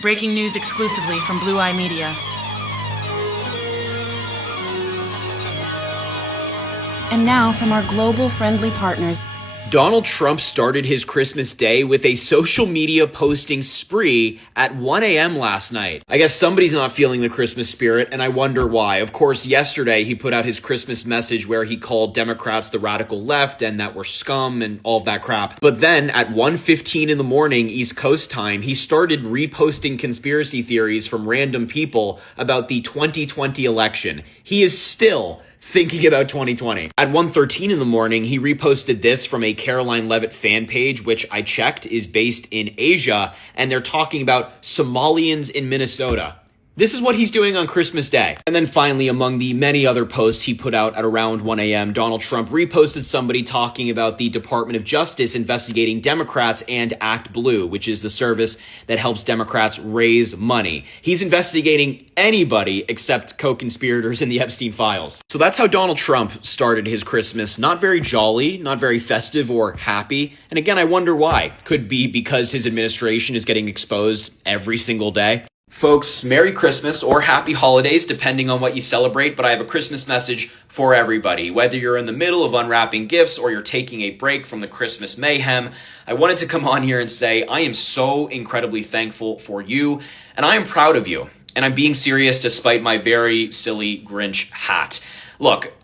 Breaking news exclusively from Blue Eye Media. And now from our global friendly partners. Donald Trump started his Christmas day with a social media posting spree at 1 a.m. last night. I guess somebody's not feeling the Christmas spirit, and I wonder why. Of course, yesterday he put out his Christmas message where he called Democrats the radical left and that we're scum and all of that crap. But then at 1:15 in the morning East Coast time, he started reposting conspiracy theories from random people about the 2020 election. He is still thinking about 2020. At 1:13 in the morning, he reposted this from a Caroline Levitt fan page, which I checked is based in Asia, and they're talking about Somalians in Minnesota. This is what he's doing on Christmas Day. And then finally, among the many other posts he put out at around 1 a.m., Donald Trump reposted somebody talking about the Department of Justice investigating Democrats and Act Blue, which is the service that helps Democrats raise money. He's investigating anybody except co-conspirators in the Epstein files. So that's how Donald Trump started his Christmas. Not very jolly, not very festive or happy. And again, I wonder why. Could be because his administration is getting exposed every single day. Folks, Merry Christmas or Happy Holidays, depending on what you celebrate, but I have a Christmas message for everybody. Whether you're in the middle of unwrapping gifts or you're taking a break from the Christmas mayhem, I wanted to come on here and say I am so incredibly thankful for you, and I am proud of you. And I'm being serious despite my very silly Grinch hat. Look,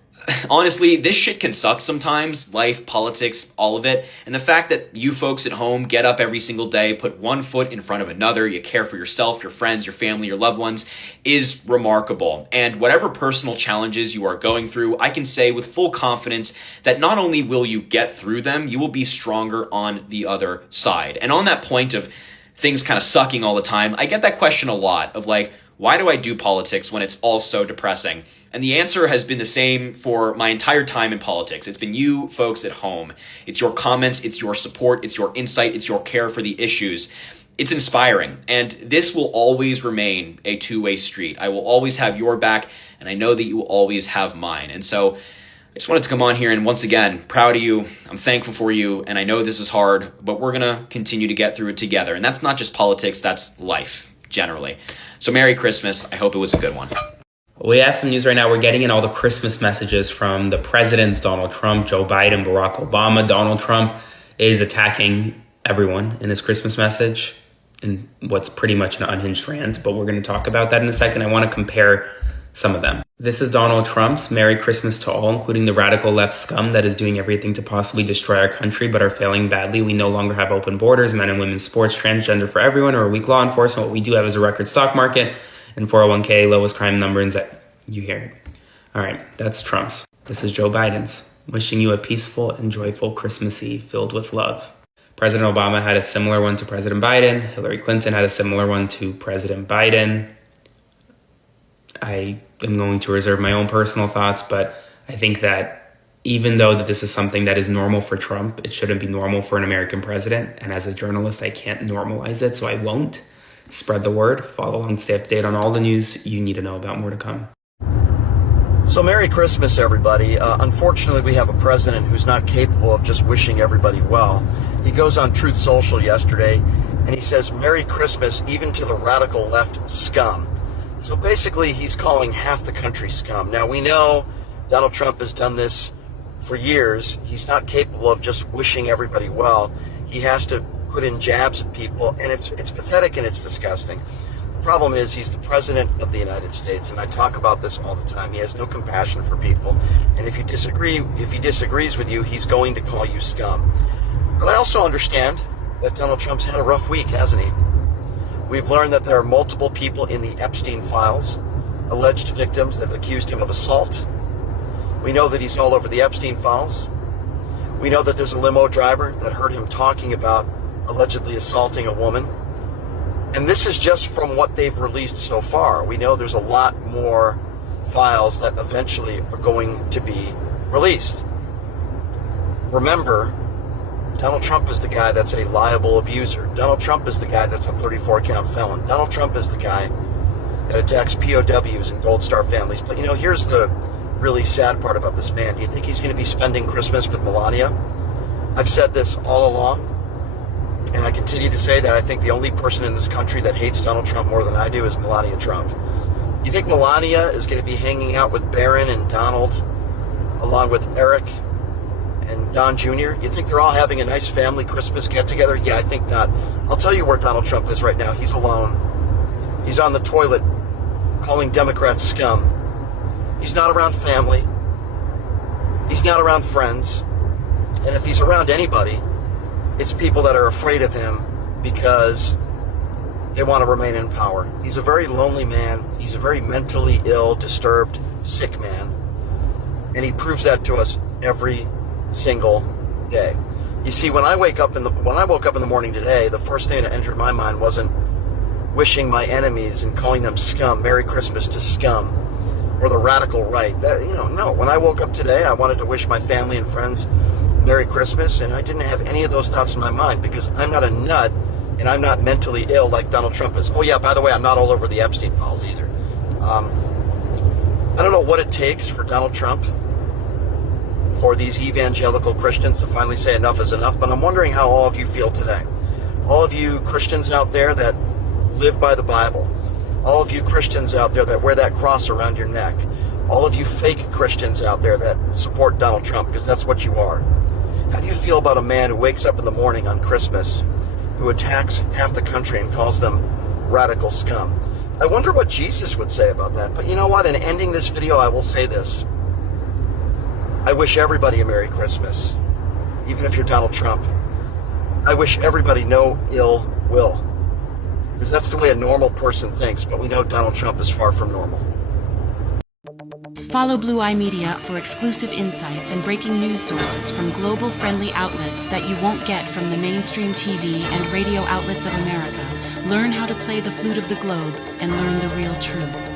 honestly, this shit can suck sometimes. Life, politics, all of it. And the fact that you folks at home get up every single day, put one foot in front of another, you care for yourself, your friends, your family, your loved ones, is remarkable. And whatever personal challenges you are going through, I can say with full confidence that not only will you get through them, you will be stronger on the other side. And on that point of things kind of sucking all the time, I get that question a lot of like, why do I do politics when it's all so depressing? And the answer has been the same for my entire time in politics. It's been you folks at home. It's your comments, it's your support, it's your insight, it's your care for the issues. It's inspiring. And this will always remain a two-way street. I will always have your back, and I know that you will always have mine. And so I just wanted to come on here and once again, proud of you. I'm thankful for you. And I know this is hard, but we're going to continue to get through it together. And that's not just politics, that's life generally. So Merry Christmas. I hope it was a good one. We have some news right now. We're getting in all the Christmas messages from the presidents, Donald Trump, Joe Biden, Barack Obama. Donald Trump is attacking everyone in his Christmas message in what's pretty much an unhinged rant, but we're going to talk about that in a second. I want to compare some of them. This is Donald Trump's Merry Christmas to all, including the radical left scum that is doing everything to possibly destroy our country, but are failing badly. We no longer have open borders, men and women's sports, transgender for everyone, or weak law enforcement. What we do have is a record stock market and 401k, lowest crime numbers that you hear it. All right, that's Trump's. This is Joe Biden's. Wishing you a peaceful and joyful Christmas Eve filled with love. President Obama had a similar one to President Biden. Hillary Clinton had a similar one to President Biden. I am going to reserve my own personal thoughts, but I think that even though that this is something that is normal for Trump, it shouldn't be normal for an American president. And as a journalist, I can't normalize it, so I won't. Spread the word, follow along, stay up to date on all the news you need to know about. More to come. So Merry Christmas, everybody. Unfortunately, we have a president who's not capable of just wishing everybody well. He goes on Truth Social yesterday, and he says, Merry Christmas, even to the radical left scum. So basically, he's calling half the country scum. Now, we know Donald Trump has done this for years. He's not capable of just wishing everybody well. He has to put in jabs at people, and it's pathetic and it's disgusting. The problem is he's the president of the United States, and I talk about this all the time. He has no compassion for people, and if he disagrees with you, he's going to call you scum. But I also understand that Donald Trump's had a rough week, hasn't he? We've learned that there are multiple people in the Epstein files, alleged victims that have accused him of assault. We know that he's all over the Epstein files. We know that there's a limo driver that heard him talking about allegedly assaulting a woman. And this is just from what they've released so far. We know there's a lot more files that eventually are going to be released. Remember, Donald Trump is the guy that's a liable abuser. Donald Trump is the guy that's a 34-count felon. Donald Trump is the guy that attacks POWs and Gold Star families. But, you know, here's the really sad part about this man. Do you think he's going to be spending Christmas with Melania? I've said this all along. And I continue to say that I think the only person in this country that hates Donald Trump more than I do is Melania Trump. You think Melania is going to be hanging out with Barron and Donald, along with Eric and Don Jr.? You think they're all having a nice family Christmas get-together? Yeah, I think not. I'll tell you where Donald Trump is right now. He's alone. He's on the toilet calling Democrats scum. He's not around family. He's not around friends. And if he's around anybody, it's people that are afraid of him because they want to remain in power. He's a very lonely man. He's a very mentally ill, disturbed, sick man. And he proves that to us every single day. You see, when I woke up in the morning today, the first thing that entered my mind wasn't wishing my enemies and calling them scum, Merry Christmas to scum, or the radical right. No. When I woke up today, I wanted to wish my family and friends Merry Christmas, and I didn't have any of those thoughts in my mind because I'm not a nut and I'm not mentally ill like Donald Trump is. Oh yeah, by the way, I'm not all over the Epstein files either. I don't know what it takes for Donald Trump, for these evangelical Christians to finally say enough is enough, but I'm wondering how all of you feel today. All of you Christians out there that live by the Bible, all of you Christians out there that wear that cross around your neck, all of you fake Christians out there that support Donald Trump, because that's what you are. How do you feel about a man who wakes up in the morning on Christmas, who attacks half the country and calls them radical scum? I wonder what Jesus would say about that. But you know what? In ending this video, I will say this. I wish everybody a Merry Christmas, even if you're Donald Trump. I wish everybody no ill will, because that's the way a normal person thinks, but we know Donald Trump is far from normal. Follow Blue Eye Media for exclusive insights and breaking news sources from global-friendly outlets that you won't get from the mainstream TV and radio outlets of America. Learn how to play the flute of the globe and learn the real truth.